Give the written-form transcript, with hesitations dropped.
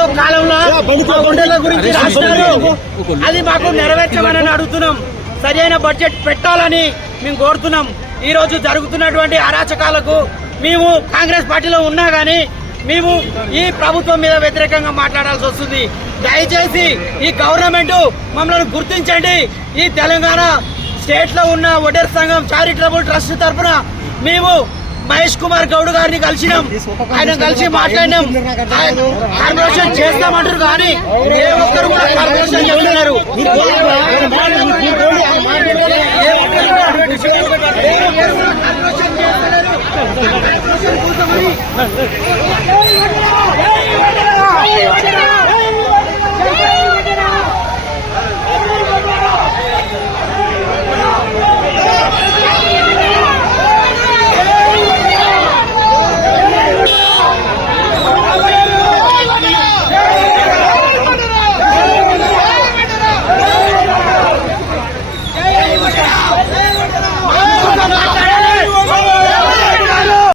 ఏదో కాలంలో గుండెల గురించి రాష్ట్రాలు అది మాకు నెరవేర్చమని అడుగుతున్నాం. సరైన బడ్జెట్ పెట్టాలని మేము కోరుతున్నాం. ఈ రోజు జరుగుతున్నటువంటి అరాచకాలకు మేము కాంగ్రెస్ పార్టీలో ఉన్నా గానీ మేము ఈ ప్రభుత్వం మీద వ్యతిరేకంగా మాట్లాడాల్సి వస్తుంది. దయచేసి ఈ గవర్నమెంట్ మమ్మల్ని గుర్తించండి. ఈ తెలంగాణ స్టేట్ లో ఉన్న ఒడేర్ సంఘం చారిటబుల్ ట్రస్ట్ తరఫున మేము మహేష్ కుమార్ గౌడ్ గారిని కలిసినాం. ఆయన కలిసి మాట్లాడినాం. కార్పొరేషన్ చేస్తామంటారు కానీ ఏ ఒక్కరు కూడా కార్పొరేషన్ చెప్తున్నారు. కార్పొరేషన్